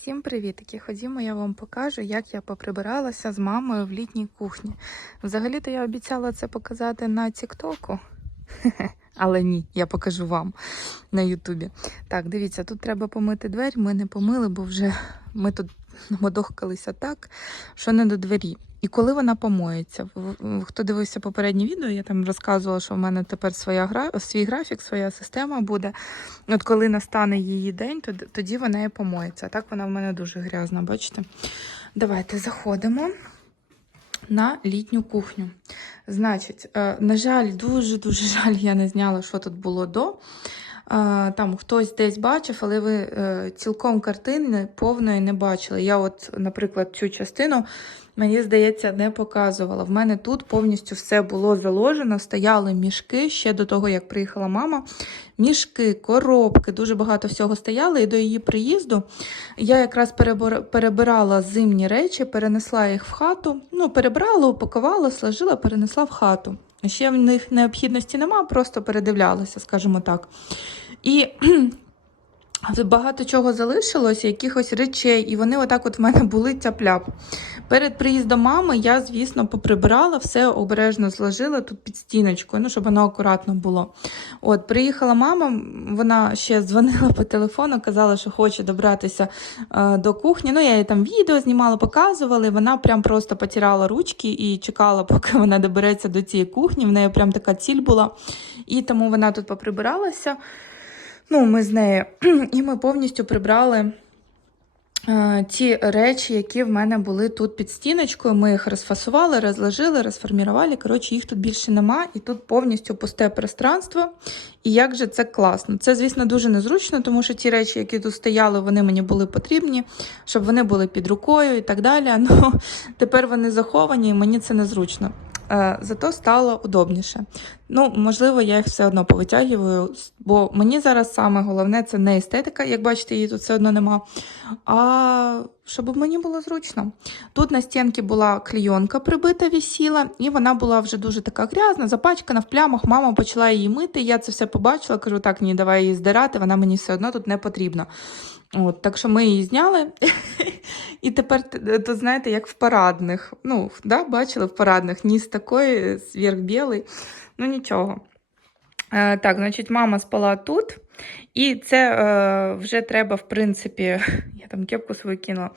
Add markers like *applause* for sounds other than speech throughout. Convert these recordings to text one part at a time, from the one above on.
Всім привітки! Ходімо, я вам покажу, як я поприбиралася з мамою в літній кухні. Взагалі-то я обіцяла це показати на Тіктоку. *laughs* Але ні, я покажу вам на Ютубі. Так, дивіться, тут треба помити двері. Ми не помили, бо вже ми тут *laughs* намодохкалися так, що не до двері. І коли вона помоється, хто дивився попереднє відео, я там розказувала, що в мене тепер своя гра... свій графік, своя система буде. От коли настане її день, то тоді вона і помоється. А так вона в мене дуже грязна, бачите? Давайте заходимо на літню кухню. Значить, е, на жаль, дуже-дуже жаль, я не зняла, що тут було до. Там хтось десь бачив, але ви е, цілком картини повної не бачили. Я, от, наприклад, цю частину, мені здається, не показувала. В мене тут повністю все було заложено, стояли мішки ще до того, як приїхала мама. Мішки, коробки, дуже багато всього стояло. І до її приїзду я якраз перебирала зимні речі, перенесла їх в хату. Ну, перебрала, упакувала, сложила, перенесла в хату. Ще в них необхідності нема, просто передивлялася, скажімо так. І *clears throat* багато чого залишилось, якихось речей, і вони отак от в мене були тяп-ляп. Перед приїздом мами я, звісно, поприбирала, все обережно зложила тут під стіночкою, ну, щоб воно акуратно було. От, приїхала мама, вона ще дзвонила по телефону, казала, що хоче добратися е, до кухні. Ну, я їй там відео знімала, показувала, і вона прям просто потирала ручки і чекала, *laughs* поки вона добереться до цієї кухні. В неї прям така ціль була. І тому вона тут поприбиралася. Ну, ми з нею, *clears throat* і ми повністю прибрали ті речі, які в мене були тут під стіночкою. Ми їх розфасували, розложили, розформірували. Коротше, їх тут більше нема, і тут повністю пусте пространство. І як же це класно. Це, звісно, дуже незручно, тому що ті речі, які тут стояли, вони мені були потрібні, щоб вони були під рукою і так далі. *laughs* Ну, тепер вони заховані, і мені це незручно. Е, Зато стало удобніше. Ну, можливо, я їх все одно повитягую, бо мені зараз саме головне це не естетика, як бачите, її тут все одно нема. А щоб мені було зручно. Тут на стінці була клейонка прибита, висіла, і вона була вже дуже така грязна, запачкана в плямах. Мама почала її мити. Я це все побачила. Кажу, так, ні, давай її здирати, вона мені все одно тут не потрібна. От, так що ми її зняли. *laughs* І тепер, то знаєте, як в парадних. Ну, да, бачили в парадних, ніс такий, зверх білий. Ну нічого. Е, так, значить, мама спала тут. І це е, вже треба, в принципі, *laughs* я там кепку свою кинула.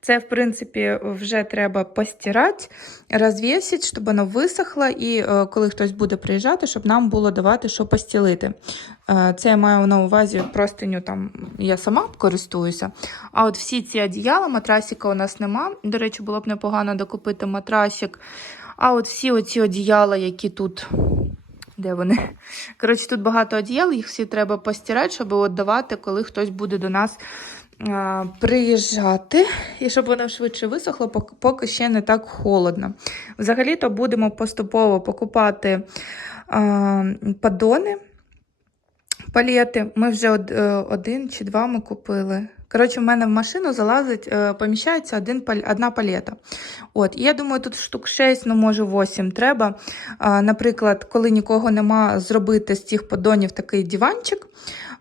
Це, в принципі, вже треба постирати, розвісити, щоб воно висохло, і е, коли хтось буде приїжджати, щоб нам було давати, що постілити. Е, це я маю на увазі простиню, там я сама користуюся. А от всі ці одіяла, матрасика у нас нема. До речі, було б непогано докупити матрасик. А от всі оці одіяла, які тут. Де вони? Коротше, тут багато одіял, їх всі треба постирати, щоб віддавати, коли хтось буде до нас а, приїжджати. І щоб воно швидше висохло, поки ще не так холодно. Взагалі-то будемо поступово покупати а, поддони, палети. Ми вже е, один чи два ми купили. Коротше, в мене в машину залазить, е, поміщається один, одна палета. От, і я думаю, тут штук 6, ну може 8 треба. Наприклад, коли нікого нема, зробити з цих подонів такий диванчик.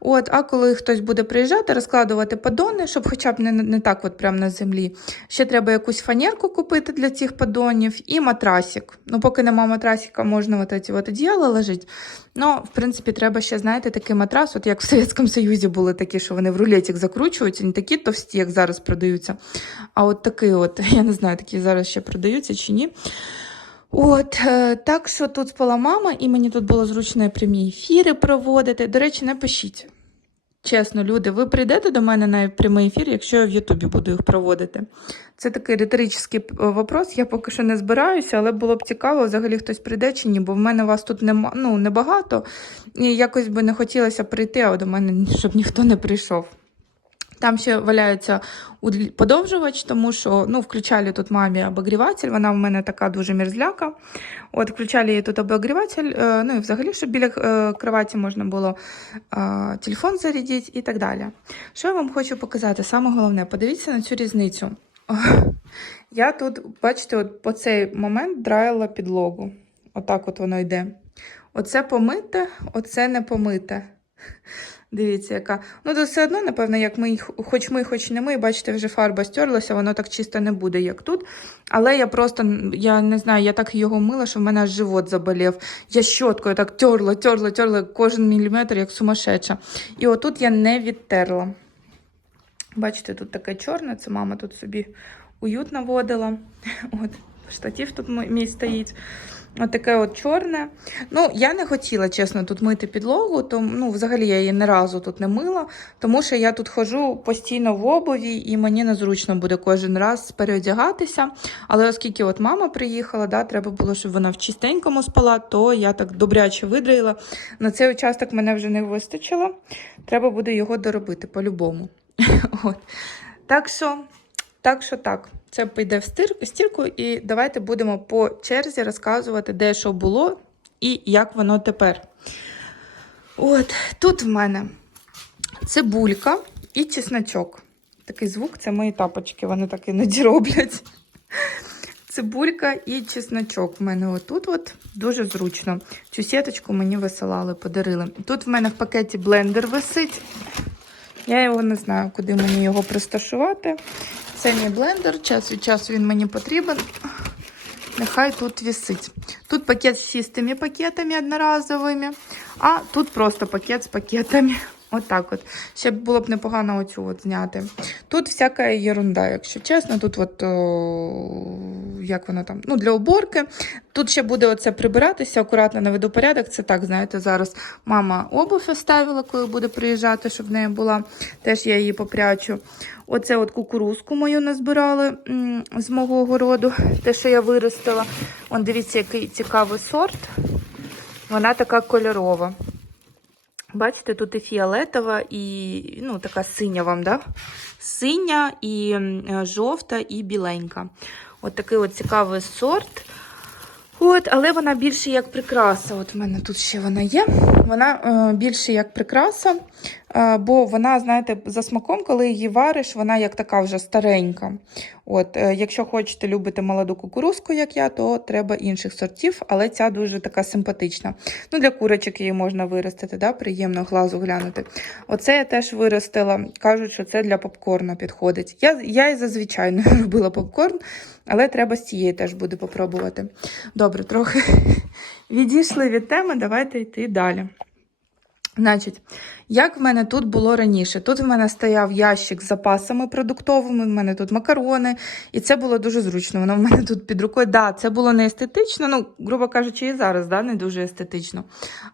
От, а коли хтось буде приїжджати, розкладувати поддони, щоб хоча б не, не так от прямо на землі. Ще треба якусь фанерку купити для цих поддонів і матрасик. Ну, поки нема матрасика, можна от ці от одіяла лежить. Ну, в принципі, треба ще, знаєте, такий матрас, от як в Совєтському Союзі були такі, що вони в рулетик закручуються, не такі товсті, як зараз продаються. А от такий, от, *laughs* я не знаю, такі зараз ще продаються чи ні. От, е, так що тут спала мама, і мені тут було зручно прямі ефіри проводити. До речі, напишіть. Чесно, люди, ви прийдете до мене на прямий ефір, якщо я в Ютубі буду їх проводити. Це такий риторичний вопрос. Я поки що не збираюся, але було б цікаво, взагалі хтось прийде чи ні, бо в мене вас тут нема, ну, небагато. І якось би не хотілося прийти, а до мене щоб ніхто не прийшов. Там ще валяється подовжувач, тому що ну, включали тут мамі обогріватель, вона в мене така дуже мерзляка. От, включали їй тут обогріватель, е, ну і взагалі, щоб біля е, кроваті можна було е, телефон зарядити і так далі. Що я вам хочу показати? Саме головне, подивіться на цю різницю. *laughs* Я тут, бачите, от по цей момент драїла підлогу. Отак от воно йде. Оце помите, оце не помите. Дивіться, яка. Ну, то все одно, напевно, як ми, хоч ми, хоч не ми, бачите, вже фарба стерлася, воно так чисто не буде, як тут. Але я просто, я не знаю, я так його мила, що в мене аж живот заболів. Я щоткою так терла, терла, терла кожен міліметр, як сумасшедша. І отут я не відтерла. Бачите, тут таке чорне, це мама тут собі уютно водила. *laughs* От, штатів тут мій стоїть. От таке от чорне. Ну, я не хотіла, чесно, тут мити підлогу, то ну, взагалі я її ні разу тут не мила, тому що я тут ходжу постійно в обуві, і мені незручно буде кожен раз переодягатися. Але оскільки от мама приїхала, да, треба було, щоб вона в чистенькому спала, то я так добряче видраїла. На цей участок мене вже не вистачило. Треба буде його доробити по-любому. *laughs* Так що, так що так, це піде в стірку, і давайте будемо по черзі розказувати, де що було і як воно тепер. От, тут в мене цибулька і чесночок. Такий звук це мої тапочки, вони так іноді роблять. Цибулька і чесночок в мене отут от дуже зручно. Цю сіточку мені висилали, подарили. Тут в мене в пакеті блендер висить. Я його не знаю, куди мені його присташувати. Це блендер, час від часу він мені потрібен. Нехай тут висить. Тут пакет з чистими пакетами одноразовими, а тут просто пакет з пакетами. Отак от. Ще було б непогано оцю от зняти. Тут всяка ерунда, якщо чесно. Тут от, о, як воно там, ну, для уборки. Тут ще буде оце прибиратися, акуратно наведу порядок. Це так, знаєте, зараз мама обувь оставила, коли буде приїжджати, щоб в неї була. Теж я її попрячу. Оце от кукурузку мою назбирали з мого городу, те, що я виростила. Он дивіться, який цікавий сорт. Вона така кольорова. Бачите, тут і фіолетова, і ну, така синя вам, да? Синя, і е, жовта, і біленька. От такий от цікавий сорт. От, але вона більше як прикраса. От в мене тут ще вона є. Вона е, більше як прикраса, бо вона, знаєте, за смаком, коли її вариш, вона як така вже старенька. От, е, якщо хочете любите молоду кукурузку, як я, то треба інших сортів, але ця дуже така симпатична. Ну, для курочок її можна виростити, да? приємно глазу глянути. Оце я теж виростила. Кажуть, що це для попкорна підходить. Я, я і зазвичай не *laughs* робила попкорн, але треба з цієї теж буде попробувати. Добре, трохи *laughs* відійшли від теми, давайте йти далі. Значить, як в мене тут було раніше? Тут в мене стояв ящик з запасами продуктовими, в мене тут макарони, і це було дуже зручно. Воно в мене тут під рукою. Да, це було не естетично, ну, грубо кажучи, і зараз да, не дуже естетично.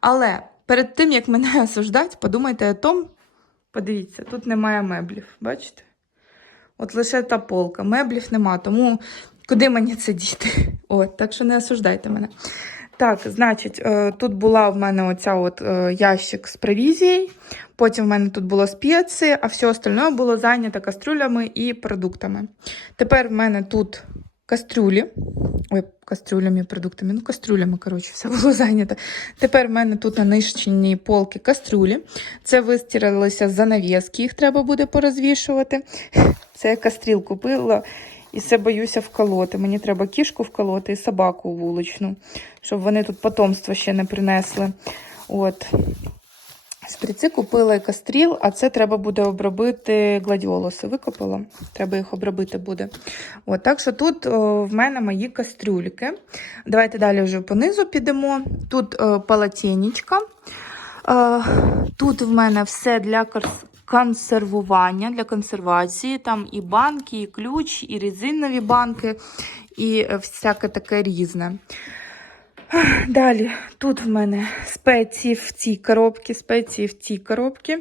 Але перед тим, як мене *laughs* осуждати, подумайте о том, подивіться, тут немає меблів, бачите? От лише та полка, меблів нема, тому куди мені це діти? От, так що не осуждайте мене. Так, значить, е, тут була в мене оця от е, ящик з провізією, потім в мене тут було спеції, а все остальне було зайнято кастрюлями і продуктами. Тепер в мене тут кастрюлі. Ой, кастрюлями, продуктами, ну кастрюлями, коротше, все було зайнято. Тепер в мене тут на нижчинній полки кастрюлі. Це вистиралися занавіски, їх треба буде порозвішувати. Це я кастріл купила. І все боюся вколоти. Мені треба кішку вколоти і собаку вуличну, щоб вони тут потомство ще не принесли. От. Шприци купила кастріл, а це треба буде обробити гладіолуси. Викопала, треба їх обробити буде. От, так що тут о, в мене мої кастрюльки. Давайте далі вже понизу підемо. Тут полотенечка. Е, Тут в мене все для консервування, для консервації. Там і банки, і ключ, і резинові банки, і е, всяке таке різне. Далі, тут в мене спеції в цій коробці, спеції в цій коробці.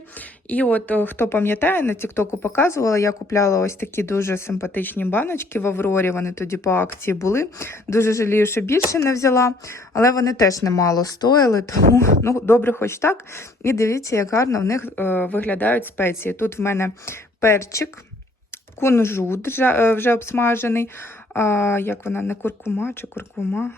І от хто пам'ятає, на Тіктоку показувала, я купляла ось такі дуже симпатичні баночки в Аврорі. Вони тоді по акції були. Дуже жалію, що більше не взяла, але вони теж немало стоїли, тому ну, добре, хоч так. І дивіться, як гарно в них е, виглядають спеції. Тут в мене перчик, кунжут е, вже обсмажений. А, як вона, не куркума чи куркума?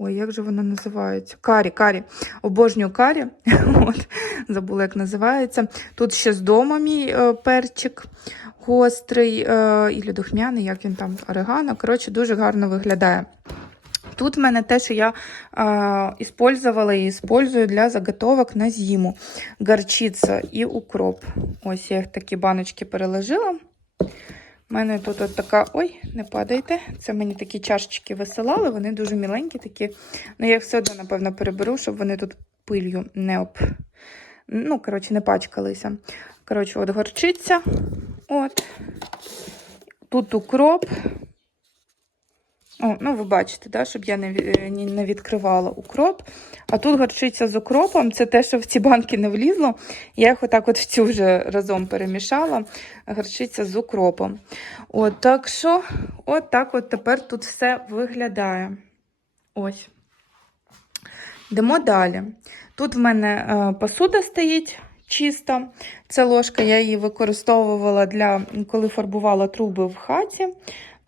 Ой, як же вона називається? Карі, карі. Обожнюю карі. *laughs* От, забула, як називається. Тут ще з дому мій е, перчик гострий е, і духмяний, як він там, орегано. Коротше, дуже гарно виглядає. Тут в мене те, що я а, использовала і использую для заготовок на зиму. Горчиця і укроп. Ось я їх такі баночки переложила. У мене тут от така. Ой, не падайте. Це мені такі чашечки висилали, вони дуже міленькі такі. Ну, я їх все одно, напевно, переберу, щоб вони тут пилью не об. Ну, коротше, не пачкалися. Коротше, от горчиця. От. Тут укроп. О, ну, ви бачите, да, щоб я не, ві- не відкривала укроп. А тут горчиця з укропом. Це те, що в ці банки не влізло. Я їх отак от в цю вже разом перемішала. Горчиця з укропом. От, так що, от так от тепер тут все виглядає. Ось. Йдемо далі. Тут в мене е, посуда стоїть чиста. Це ложка, я її використовувала для коли фарбувала труби в хаті.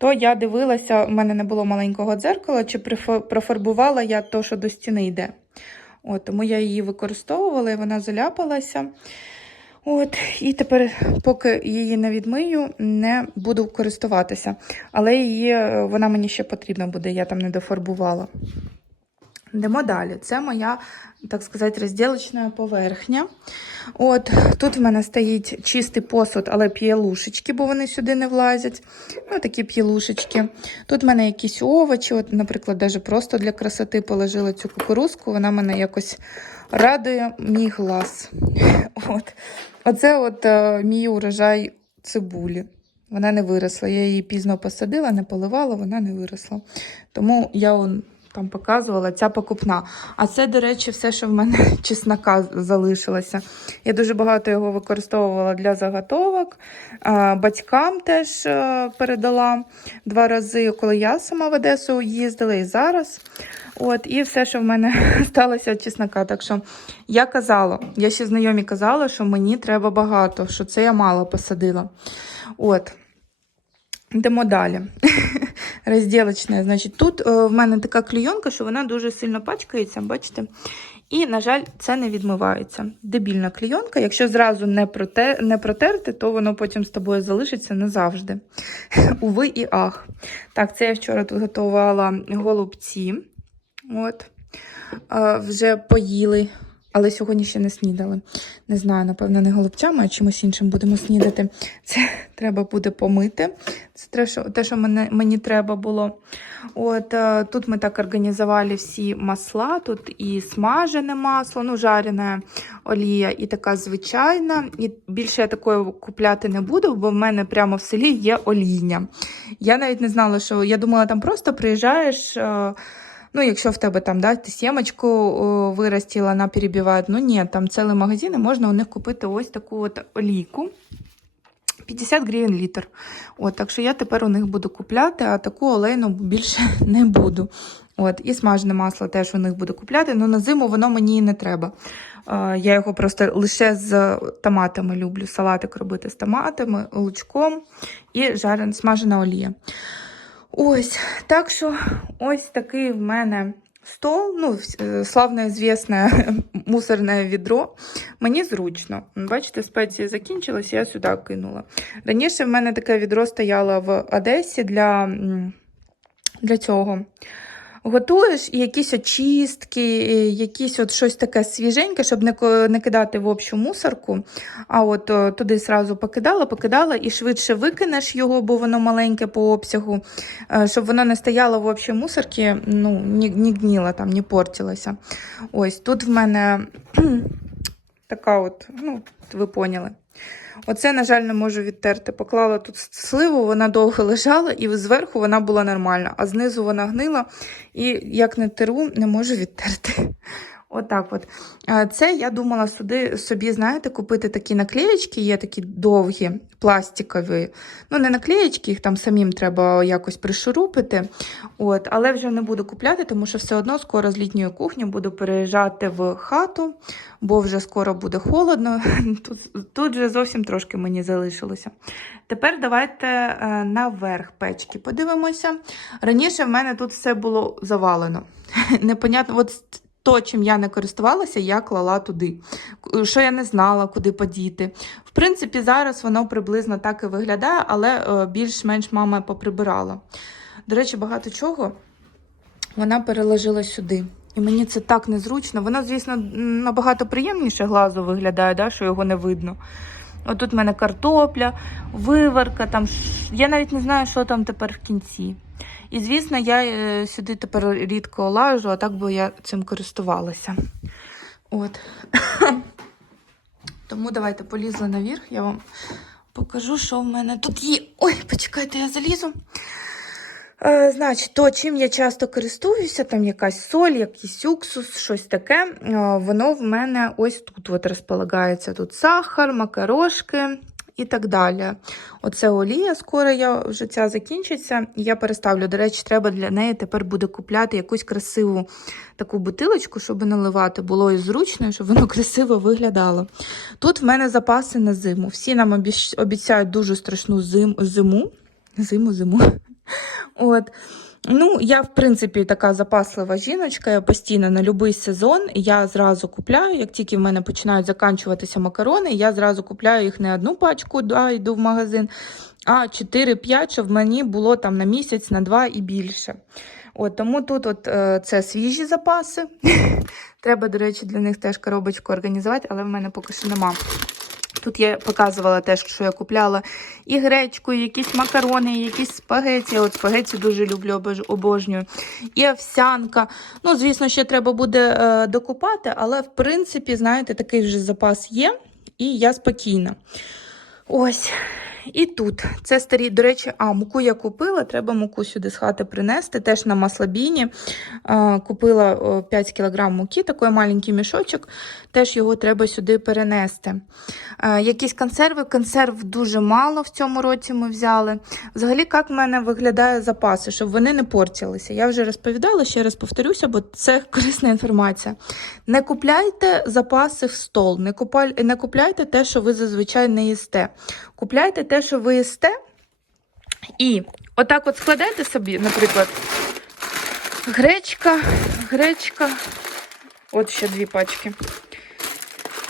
То я дивилася, в мене не було маленького дзеркала, чи профарбувала я то, що до стіни йде. От, тому я її використовувала і вона заляпалася. От, і тепер, поки її не відмию, не буду користуватися. Але її, е, вона мені ще потрібна буде, я там не дофарбувала. Йдемо далі. Це моя, так сказати, розділочна поверхня. От тут в мене стоїть чистий посуд, але п'єлушечки, бо вони сюди не влазять. Ну, такі п'єлушечки. Тут в мене якісь овочі, от, наприклад, даже просто для красоти положила цю кукурузку, вона мене якось радує мій глаз. От. Оце от е, мій урожай цибулі. Вона не виросла. Я її пізно посадила, не поливала, вона не виросла. Тому я там показувала ця покупна. А це, до речі, все, що в мене *laughs* чеснока залишилося. Я дуже багато його використовувала для заготовок. Батькам теж е, передала два рази, коли я сама в Одесу їздила, і зараз. От, і все, що в мене *laughs* сталося від чеснока. Так що я казала, я ще знайомі казала, що мені треба багато, що це я мало посадила. От. Йдемо далі. *laughs* Розділочне. Значить, тут е, в мене така клейонка, що вона дуже сильно пачкається, бачите? І, на жаль, це не відмивається. Дебільна клейонка. Якщо зразу не, проте, не протерти, то воно потім з тобою залишиться назавжди. *laughs* Уви і ах. Так, це я вчора тут готувала голубці. От. Е, вже поїли. Але сьогодні ще не снідали. Не знаю, напевно, не голубцями, а чимось іншим будемо снідати. Це *laughs* треба буде помити. Це те, що, те, що мене, мені треба було. От е, Тут ми так організували всі масла. Тут і смажене масло, ну, жарена олія, і така звичайна. І більше я такої купляти не буду, бо в мене прямо в селі є олійня. Я навіть не знала, що я думала, там просто приїжджаєш. Е, Ну, якщо в тебе там, да, ти сімочку о, виростила, вона перебиває. Ну ні, там цілий магазин, і можна у них купити ось таку от олійку. 50 гривень літр. От, так що я тепер у них буду купляти, а таку олейну більше *laughs* не буду. От, і смажене масло теж у них буду купляти. Ну на зиму воно мені і не треба. Е, Я його просто лише з томатами люблю. Салатик робити з томатами, лучком і жарен, смажена олія. Ось, так що ось такий в мене стол, ну, вс- славне звісне *laughs* мусорне відро. Мені зручно. Бачите, спеції закінчились, я сюди кинула. Раніше в мене таке відро стояло в Одесі для, для цього. Готуєш і якісь очистки, якісь от щось таке свіженьке, щоб не, кидати в общу мусорку. А от туди сразу покидала, покидала і швидше викинеш його, бо воно маленьке по обсягу, е, щоб воно не стояло в общій мусорці, ну, не гніло там, не портилося. Ось тут в мене така от, ну, ви поняли. Оце, на жаль, не можу відтерти. Поклала тут сливу, вона довго лежала, і зверху вона була нормальна, а знизу вона гнила, і як не теру, не можу відтерти. Отак от. А Це я думала сюди собі, знаєте, купити такі наклеєчки, є такі довгі, пластикові. Ну, не наклеєчки, їх там самим треба якось пришурупити. От, але вже не буду купляти, тому що все одно скоро з літньої кухні буду переїжджати в хату, бо вже скоро буде холодно. *laughs* Тут, тут вже зовсім трошки мені залишилося. Тепер давайте е, наверх печки подивимося. Раніше в мене тут все було завалено. *laughs* Непонятно, от то, чим я не користувалася, я клала туди. Що я не знала, куди подіти. В принципі, зараз воно приблизно так і виглядає, але е, більш-менш мама поприбирала. До речі, багато чого вона переложила сюди. І мені це так незручно. Воно, звісно, набагато приємніше глазу виглядає, да, що його не видно. Отут в мене картопля, виварка, там я навіть не знаю, що там тепер в кінці. І звісно, я е, сюди тепер рідко лажу, а так би я цим користувалася. От. *laughs* Тому давайте полізли наверх, я вам покажу, що в мене тут є. Ой, почекайте, я залізу. Е, значить, то, чим я часто користуюся, там якась соль, якийсь уксус, щось таке, е, воно в мене ось тут от розполагається. Тут сахар, макарошки і так далі. Оце олія, скоро я вже ця закінчиться. Я переставлю. До речі, треба для неї тепер буде купляти якусь красиву таку бутилочку, щоб наливати було і зручно, і щоб воно *laughs* красиво виглядало. Тут в мене запаси на зиму. Всі нам обіцяють дуже страшну зим, зиму. Зиму, зиму. *laughs* От. Ну, я, в принципі, така запаслива жіночка, я постійно на будь-який сезон я зразу купляю. Як тільки в мене починають закінчуватися макарони, я зразу купляю їх не одну пачку, да, йду в магазин, а 4-5, щоб мені було там на місяць, на два і більше. От, тому тут от, е, це свіжі запаси. *laughs* Треба, до речі, для них теж коробочку організувати, але в мене поки що нема. Тут я показувала теж, що я купляла і гречку, і якісь макарони, і якісь спагеті. От спагеті дуже люблю, обожнюю. І овсянка. Ну, звісно, ще треба буде е, докупати, але в принципі, знаєте, такий вже запас є, і я спокійна. Ось. І тут це старі, до речі, а муку я купила, треба муку сюди з хати принести. Теж на маслобіні. Е, Купила 5 кг муки, такий маленький мішочок, теж його треба сюди перенести. Якісь консерви, консерв дуже мало в цьому році ми взяли. Взагалі, як в мене виглядає запаси, щоб вони не портилися. Я вже розповідала, ще раз повторюся, бо це *laughs* корисна інформація. Не купляйте запаси в стол, не купляйте те, що ви зазвичай не їсте. Купляйте те, що ви їсте, і отак от складайте собі, наприклад, гречка, гречка, от ще дві пачки.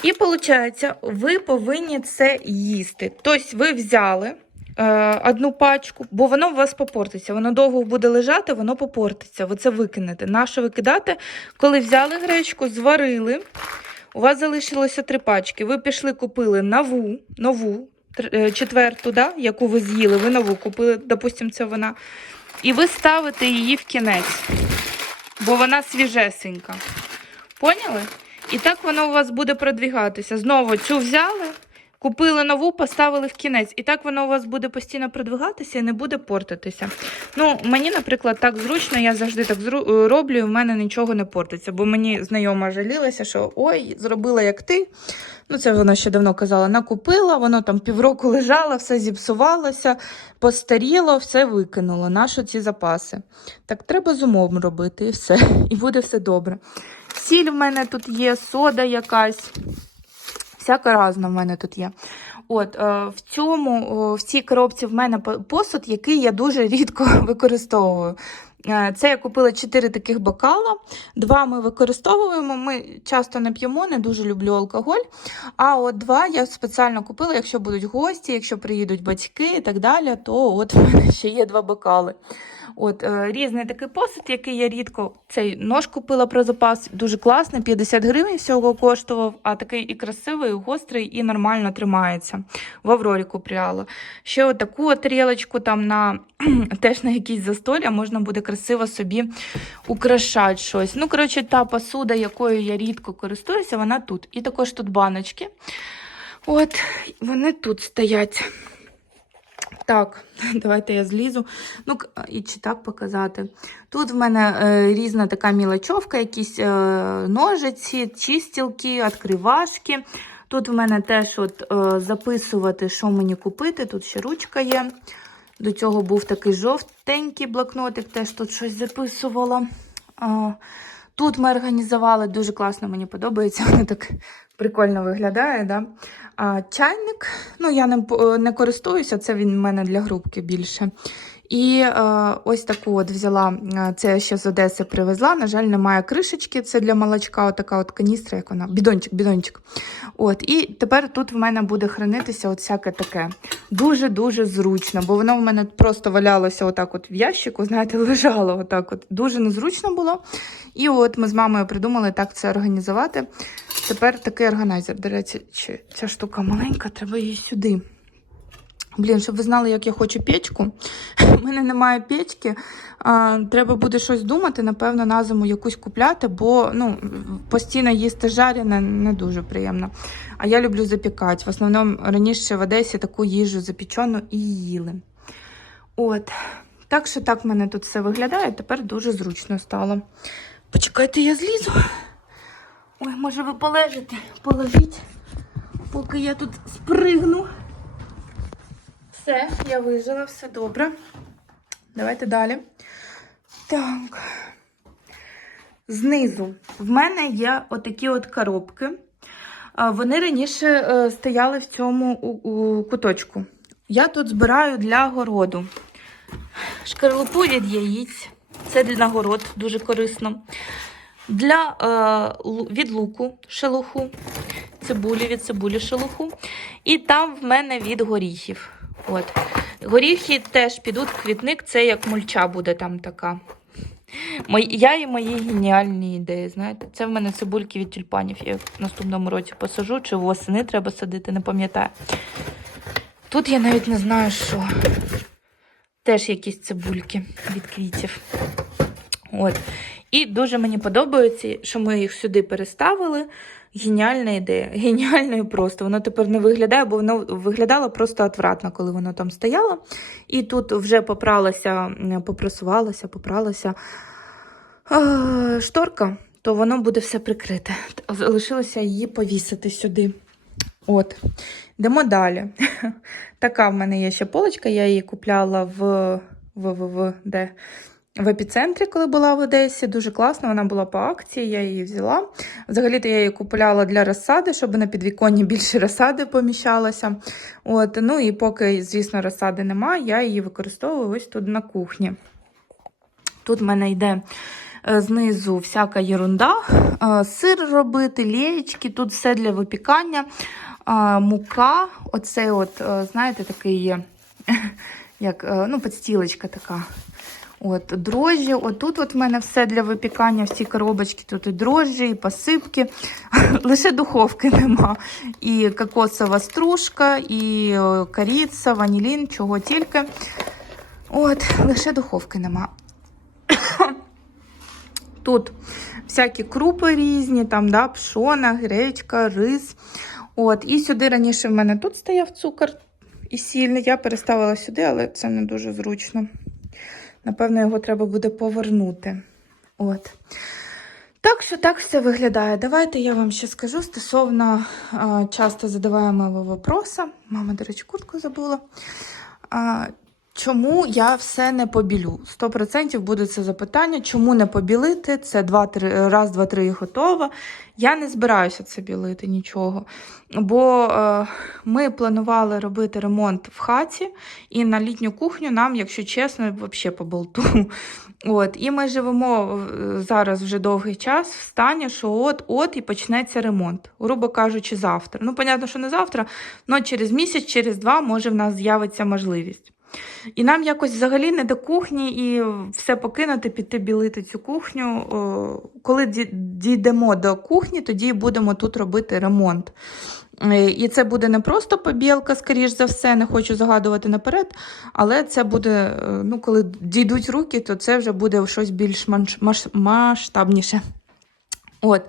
І виходить, ви повинні це їсти. Тобто ви взяли е, одну пачку, бо воно у вас попортиться. Воно довго буде лежати, воно попортиться. Ви це викинете. Нащо ви кидати? Коли взяли гречку, зварили, у вас залишилося три пачки. Ви пішли, купили нову, нову четверту, да, яку ви з'їли, ви нову купили, допустимо, це вона. І ви ставите її в кінець, бо вона свіжесенька. Поняли? І так воно у вас буде продвігатися. Знову цю взяли, купили нову, поставили в кінець. І так воно у вас буде постійно продвигатися і не буде портитися. Ну, мені, наприклад, так зручно, я завжди так роблю, і в мене нічого не портиться. Бо мені знайома жалілася, що ой, зробила як ти. Ну, це вона ще давно казала, накупила, воно там півроку лежало, все зіпсувалося, постаріло, все викинуло. Нащо ці запаси? Так треба з умом робити, і все. І буде все добре. Сіль в мене тут є, сода якась. Всяка разна в мене тут є. От, е, в цьому, в цій коробці в мене посуд, який я дуже рідко *laughs* використовую. Е, Це я купила 4 таких бокала. Два ми використовуємо. Ми часто не п'ємо, не дуже люблю алкоголь. А от два я спеціально купила, якщо будуть гості, якщо приїдуть батьки і так далі, то от в мене ще є два бокали. От е, різний такий посуд, який я рідко цей нож купила про запас. Дуже класний, 50 гривень всього коштував, а такий і красивий, і гострий, і нормально тримається. В Аврорі купляла. Ще таку от тарілочку там на *clears throat* теж на якісь застолля можна буде красиво собі украшати щось. Ну, коротше, та посуда, якою я рідко користуюся, вона тут. І також тут баночки. От, вони тут стоять. Так, *laughs* давайте я злізу. Ну, і чи так показати. Тут в мене е, різна така мілочовка, якісь е, ножиці, чистілки, відкривашки. Тут в мене теж от, е, записувати, що мені купити. Тут ще ручка є. До цього був такий жовтенький блокнотик, теж тут щось записувала. А, Тут ми організували дуже класно, мені подобається. *laughs* Вони так Прикольно виглядає, да? А, чайник, ну я по- не користуюся, це він в мене для грубки більше. І е, ось таку от взяла, е, це ще з Одеси привезла. На жаль, немає кришечки, це для молочка, отака от каністра, як вона, бідончик, бідончик. От, і тепер тут в мене буде хранитися от всяке таке. Дуже-дуже зручно, бо воно в мене просто валялося отак от в ящику, знаєте, *laughs* лежало отак от. Дуже незручно було. І от ми з мамою придумали так це організувати. Тепер такий органайзер. До речі, ця штука маленька, треба її сюди. Блін, щоб ви знали, як я хочу печку. *laughs* У мене немає печки. А, треба буде щось думати, напевно, на зиму якусь купляти, бо ну, постійно їсти жарене не дуже приємно. А я люблю запікати. В основному раніше в Одесі таку їжу запічену і їли. От. Так що так в мене тут все виглядає, тепер дуже зручно стало. Почекайте, я злізу. Ой, може ви полежите? Положіть, поки я тут спригну. Все, я вижила, все добре. Давайте далі. Так. Знизу в мене є отакі от коробки. Вони раніше е, стояли в цьому куточку. Я тут збираю для городу. Шкарлупу від яїць. Це для нагород дуже корисно. Для е, від луку шелуху, цибулі від цибулі шелуху. І там в мене від горіхів. От. Горіхи теж підуть в квітник, це як мульча буде там така. Мої, я і мої геніальні ідеї, знаєте. Це в мене цибульки від тюльпанів. Я в наступному році посажу, чи восени треба садити, не пам'ятаю. Тут я навіть не знаю, що. Теж якісь цибульки від квітів. От. І дуже мені подобається, що ми їх сюди переставили. Геніальна ідея. *laughs* Геніальною просто. Воно тепер не виглядає, бо воно виглядало просто отвратно, коли воно там стояло. І тут вже попралася, попрасувалася, попралася шторка, то воно буде все прикрите. Лишилося її повісити сюди. От. Йдемо далі. *laughs* Така в мене є ще полочка, я її купляла в, в, в, в, де? В епіцентрі, коли була в Одесі. Дуже класно, вона була по акції, я її взяла. Взагалі-то я її купувала для розсади, щоб на підвіконні більше розсади поміщалося. От, ну і поки, звісно, розсади немає, я її використовую ось тут на кухні. Тут в мене йде е, знизу всяка єрунда, е, сир робити, лєєчки, тут все для випікання, е, мука, оцей от, знаєте, такий є, *laughs* як, ну, підстілочка така. От, дрожжі, отут от в мене все для випікання, всі коробочки, тут і дрожжі, і посипки. *laughs* Лише духовки нема. І кокосова стружка, і е, кориця, ванілін, чого тільки. От, лише духовки нема. *coughs* Тут всякі крупи різні, там, да, пшона, гречка, рис. От, і сюди раніше в мене тут стояв цукор і сіль. Я переставила сюди, але це не дуже зручно. Напевно, його треба буде повернути. От. Так що так все виглядає. Давайте я вам ще скажу стосовно часто задаваємого вопроса. Мама, до речі, куртку забула. Чому я все не побілю? 100% буде це запитання, чому не побілити? Це два, три, раз, два, три і готово. Я не збираюся це білити нічого. Бо е, ми планували робити ремонт в хаті, і на літню кухню нам, якщо чесно, взагалі по болту. От, і ми живемо е, зараз вже довгий час в стані, що от-от і почнеться ремонт, грубо кажучи, завтра. Ну, понятно, що не завтра, але через місяць, через два, може, в нас з'явиться можливість. І нам якось взагалі не до кухні і все покинути, піти білити цю кухню. Коли дійдемо до кухні, тоді будемо тут робити ремонт. Е, І це буде не просто побілка, скоріш за все, не хочу загадувати наперед, але це буде, е, ну, коли дійдуть руки, то це вже буде щось більш масштабніше. От.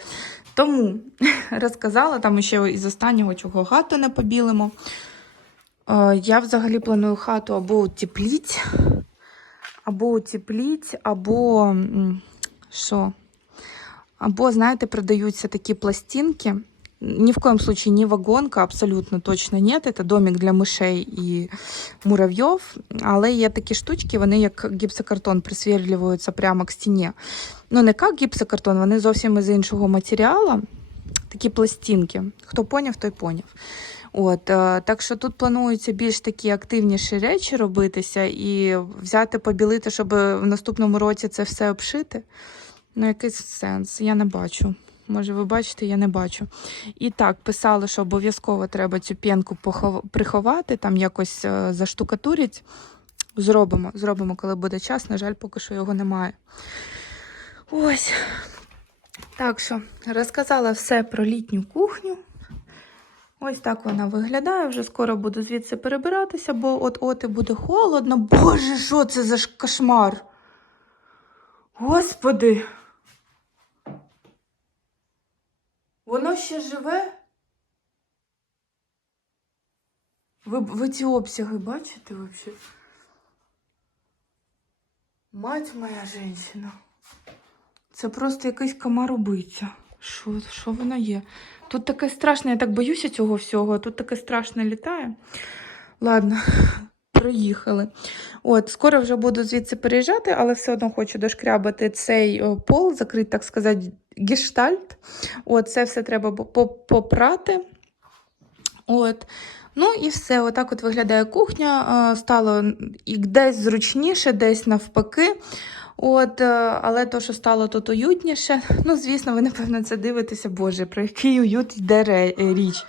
Тому *laughs* розказала там ще із останнього, чого хату не побілимо. Е, Я взагалі планую хату або утепліть, або утепліть, або що? Або, знаєте, продаються такі пластинки. Ни в коем случае не вагонка, абсолютно точно нет. Это домик для мишей і муравйов. Але є такі штучки, вони як гіпсокартон присверлюються прямо к стіні. Ну, не як гіпсокартон, вони зовсім із іншого матеріалу. такі пластинки. Хто поняв, той поняв. От, е, так що тут плануються більш такі активніші речі робитися і взяти, побілити, щоб в наступному році це все обшити. Ну, якийсь сенс, я не бачу. Може, ви бачите, я не бачу. І так, писали, що обов'язково треба цю п'янку приховати, там якось е, заштукатурить. Зробимо, зробимо, коли буде час. На жаль, поки що його немає. Ось. Так що, розказала все про літню кухню. Ось так вона виглядає. Вже скоро буду звідси перебиратися, бо от-от і буде холодно. Боже, що це за кошмар? Господи. Воно ще живе? Ви, ви ці обсяги бачите взагалі? Мать моя жінка. Це просто якийсь комар убийця. Що, воно є? Тут таке страшне, я так боюся цього всього, тут таке страшне літає. Ладно, *laughs* приїхали. От, скоро вже буду звідси переїжджати, але все одно хочу дошкрябати цей пол, закрити, так сказати, гештальт. От, це все треба попрати. От. Ну і все, отак от виглядає кухня. Стало і десь зручніше, десь навпаки. От, е, але то, що стало тут уютніше, ну, звісно, ви, напевно, це дивитеся, Боже, про який уют йде річ.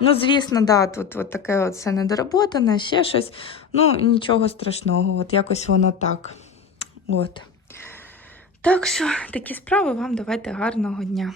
Ну, звісно, да, тут от таке от все недороботане, ще щось. Ну, нічого страшного, от якось воно так. От. Так що, такі справи вам давайте гарного дня.